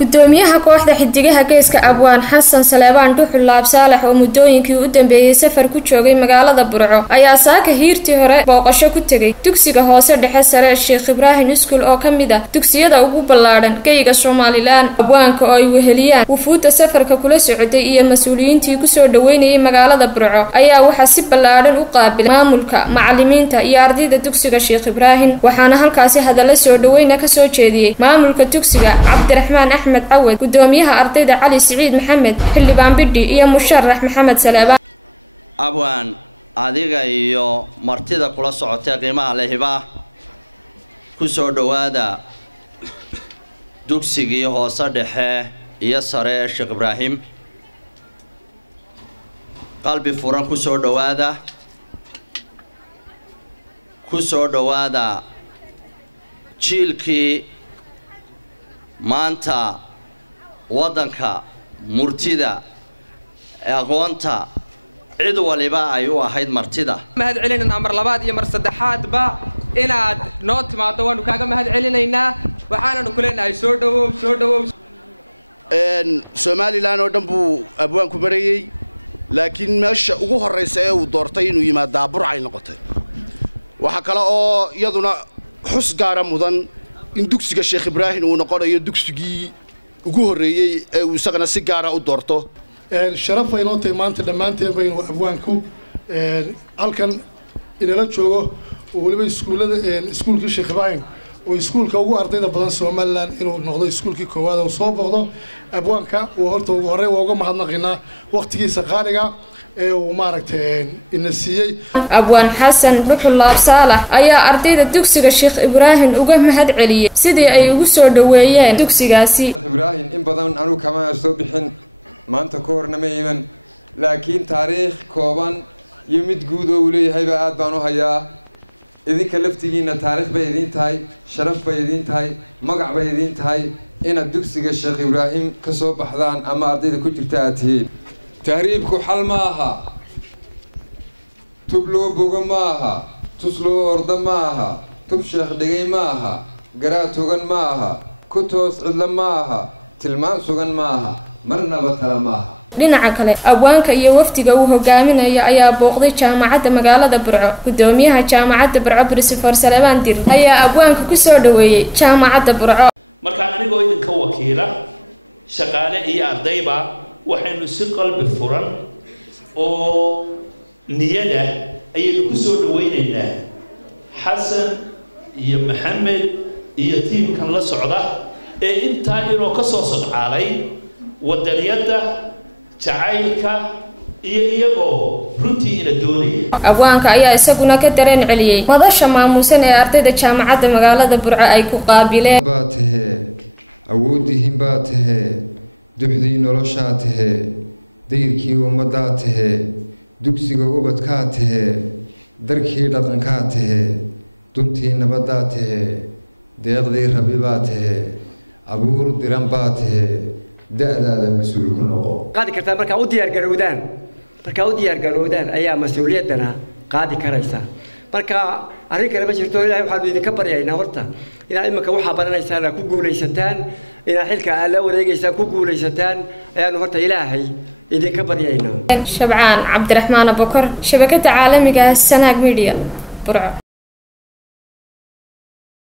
gudoomiyaha kooxda xidigaha geeska Abwaan Xasan Saleebaan Dhuxul Laab Saalax oo muddooyinkii u dambeeyay safar ku joogay magaalada Burco ayaa saaka hiirtii hore booqasho ku tagay dugsiga hoose dhexe sare Sheekh Ibraahim School oo kamid ah dugsiyada ugu ballaaran kayga Soomaaliland. Abwaanka oo ay weheliyaan wufuudda safarka kula socday iyo mas'uuliyiintii ku soo dhaweynayay magaalada Burco ayaa waxa si ballaaran u qaabilay maamulka, macallimiinta iyo ardayda dugsiga Sheekh Ibraahim, waxaana halkaasi hadallo soo dhaweyna ka soo jeediyay maamulka dugsiga Cabdiraxmaan أحمد عود قدوميها أرضي علي سعيد محمد حلي بامبدي إيا مشرح محمد سلابان. أبوان أديغا إيو مرتدى كلا سعوتي قيمة لهبا كسو دوادا دوكسيغي هو صدحي إيا سري الشيخ إبراهيم قلبي فوران كسو دوادا جيلكي maanta wadanka murtida aqoonta cid waliba ay u ahayd martida mahad celinayna mar labaad iyo mar saddexaad ba inaad noo timaado waanu kaaga mahad celinaynaa waxaanu ku leenahay soo dhawow Soomaaliland oo dhan buu abwaanku marayay laakiin meesha ugu horeysa ee uu doortay inuu yimaado Burco ay noqotay waxa kale oo iyaduna xus gaara mudan in dugsiga Sheekh Ibraahim uu noqonayo dugsigii ugu horeeyay ee uu isagana si gaar ah u doorto sharaf ay noo tahay maanta dhamaanteen baynu abwaanku halkan inala joogo oo waliba iskuulka Sheekh Ibraahim oo iskuulka ugu ardayda badan Soomaaliland inuu noqdo iskuulkii koowaad oo soo boqdo abwaanka oo horta ugu horeey uga mahadnaqinaa waqtigiisa qaaliga Abwaan Xasan Dhuxul Laab Saalax ayaa ardayda dugsiga Sheekh Ibraahim uga mahad celiyay sidii ay ugu soo dhaweeyeen dugsigaasi. Ibraahim in badan anu kama soo bixin maanta ka horna ma iman laakiin taariikh kooban iyo mid guud oo leeyahay aad baan u hayaa idinka laftigiina taariikh bay idin tahay sharaf bay idin tahay magac bay idin tahay in dugsiga Sheekh Ibraahim ka soo baxdaan ama ardayda ku jirta aad tihiin تهريبكو حل ماها تبلو بوغ ماها تسلو أرض ماها تبشخ دقي ماها قراتوغن ماها كتوس عدل ماها تلمان سوغن ماها مرنا بطل ماها dhinaca kale abwaanka iyo waftiga uu hogaaminaya ayaa booqday jaamacadda magaalada Burco gudoomiyaha jaamacadda Burco Professor Saleebaan Dir ayaa abwaanka ku soo dhaweeyay jaamacadda Burco marka anigoo idinka wakiila shaqaale iyo ardayba waxaynu si qalbi furan oo niyada ayaynu ku soo dhaweynaynaa Xasan iyo Maxamed iyo tiimkan la socda ee intaa inoo ka soo sodcaalay wadaniyada jacaylka iyo iyagoo runtii ina doonaya abwaanka ayaa isaguna ka dareen celiyay madasha maamuusan ee ardayda jaamacadda magaalada Burco ay ku qaabileen awoodihiin baa tahay duxdii noloshaa tahay dayrkii ummaddaa tahay dugsiga ubadkaa tahay darkii dhaqankaa tahay duntii nabaddaa tahay deeqdii rabi baa tahay abuur diran baa tahay da'daada mas'uul ku noqo qaadi kartaa markaa u diyaar garoodaan ayaa mas'uuliyadana qaadi karaysa marka arrin kale ma jirto ilaahay waxaanu idinka baryaynaa horta inaad imika waxaa baranaysaan ku guulaysataan inaad xilka alla wareegaysaan ku guulaysataan ayaanu horta ilaahay idinka baryaynaa Shabcaan Cabdiraxmaan Abukar shabakada caalamiga ah Sanaag Media Burco.